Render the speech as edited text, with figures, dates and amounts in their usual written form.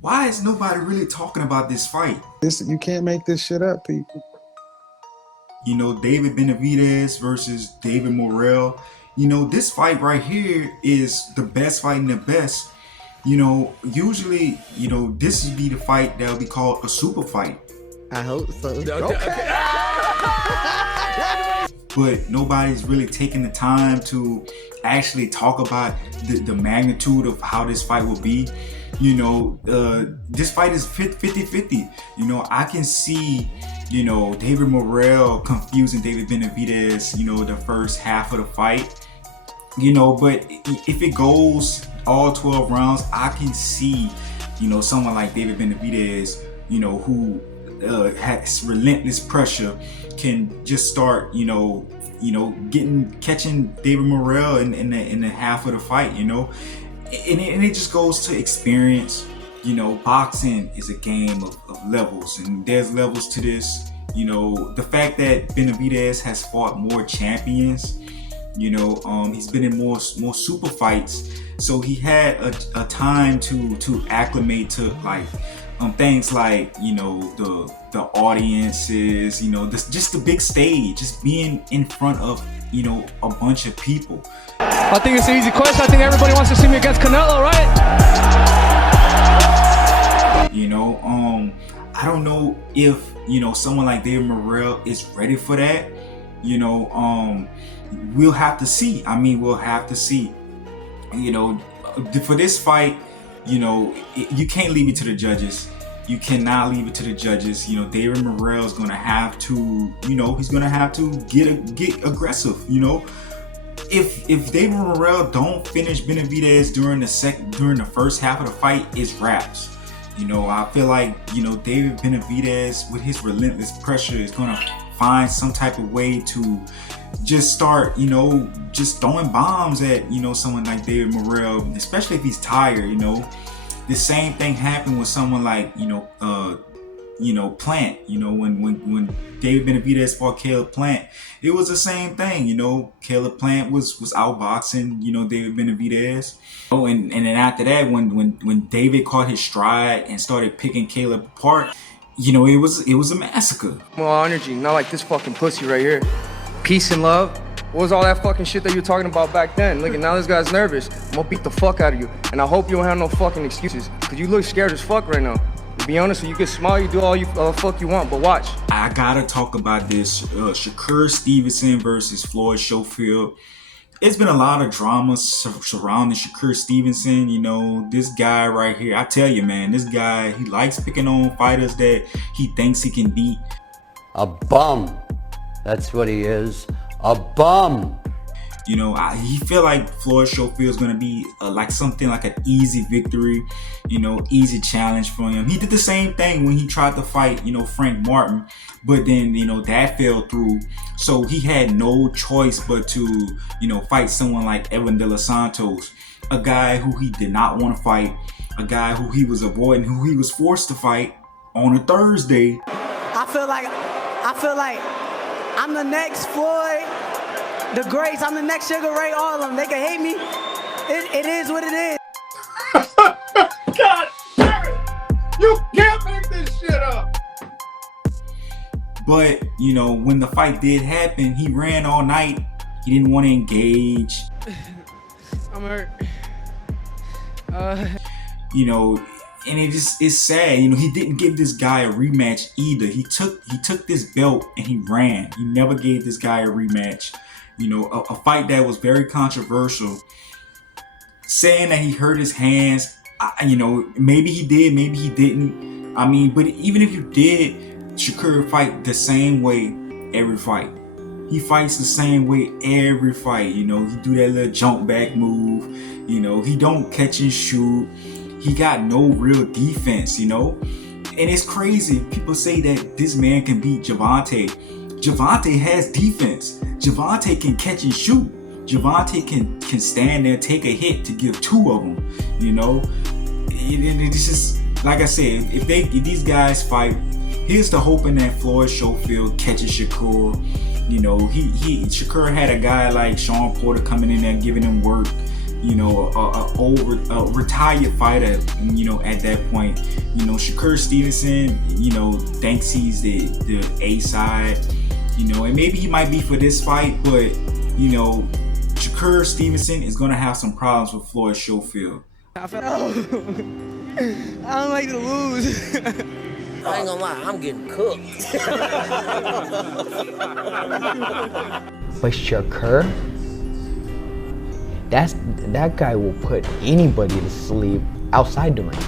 Why is nobody really talking about this fight? You can't make this shit up, people. David Benavidez versus David Morrell. This fight right here is the best fight in the best. Usually, this would be the fight that would be called a super fight. I hope so. Okay. But nobody's really taking the time to actually talk about the magnitude of how this fight will be. This fight is 50-50. I can see, David Morrell confusing David Benavidez, the first half of the fight. But if it goes all 12 rounds, I can see, someone like David Benavidez, who has relentless pressure, can just start, catching David Morrell in the half of the fight, and it just goes to experience. Boxing is a game of levels, and there's levels to this. The fact that Benavidez has fought more champions, he's been in more super fights, so he had a time to acclimate to things like the audiences, just the big stage, just being in front of a bunch of people. I think it's an easy question. I think everybody wants to see me against Canelo, right? I don't know if someone like David Morrell is ready for that. We'll have to see. We'll have to see. For this fight, you can't leave it to the judges. You cannot leave it to the judges. David Morrell is gonna have to, he's gonna have to get aggressive. If David Morrell don't finish Benavidez during the first half of the fight, it's wraps. I feel like David Benavidez, with his relentless pressure, is gonna find some type of way to just start, just throwing bombs at someone like David Morrell, especially if he's tired. The same thing happened with someone like Plant. When David Benavidez fought Caleb Plant, it was the same thing. Caleb Plant was outboxing David Benavidez. And then after that, when David caught his stride and started picking Caleb apart, it was a massacre. More energy, not like this fucking pussy right here. Peace and love. What was all that fucking shit that you were talking about back then? Look, now this guy's nervous. I'm gonna beat the fuck out of you. And I hope you don't have no fucking excuses. Cause you look scared as fuck right now. To be honest, you can smile, you do all you fuck you want, but watch. I gotta talk about this Shakur Stevenson versus Floyd Schofield. It's been a lot of drama surrounding Shakur Stevenson. This guy right here, I tell you, man, this guy, he likes picking on fighters that he thinks he can beat. A bum. That's what he is. A bum. He feel like Floyd Schofield is gonna be something like an easy victory, easy challenge for him. He did the same thing when he tried to fight, Frank Martin, but then that fell through. So he had no choice but to, fight someone like Evan De Los Santos, a guy who he did not want to fight, a guy who he was avoiding, who he was forced to fight on a Thursday. I feel like I'm the next Floyd, the greats. I'm the next Sugar Ray, all of them. They can hate me. It is what it is. God damn it! You can't make this shit up. But, when the fight did happen, he ran all night. He didn't want to engage. I'm hurt. And it's sad. He didn't give this guy a rematch either. He took this belt and he ran. He never gave this guy a rematch. A fight that was very controversial. Saying that he hurt his hands, maybe he did, maybe he didn't. But even if you did, Shakur fight the same way every fight. He fights the same way every fight. He do that little jump back move. He don't catch and shoot. He got no real defense. And it's crazy. People say that this man can beat Gervonta. Gervonta has defense. Gervonta can catch and shoot. Gervonta can stand there, take a hit to give two of them. It's just like I said. If these guys fight, here's the hoping that Floyd Schofield catches Shakur. Shakur had a guy like Sean Porter coming in there giving him work. a retired fighter, at that point. Shakur Stevenson, thinks he's the A side, and maybe he might be for this fight, but, Shakur Stevenson is going to have some problems with Floyd Schofield. I don't like to lose. I ain't gonna lie, I'm getting cooked. But Shakur, that guy will put anybody to sleep outside the ring.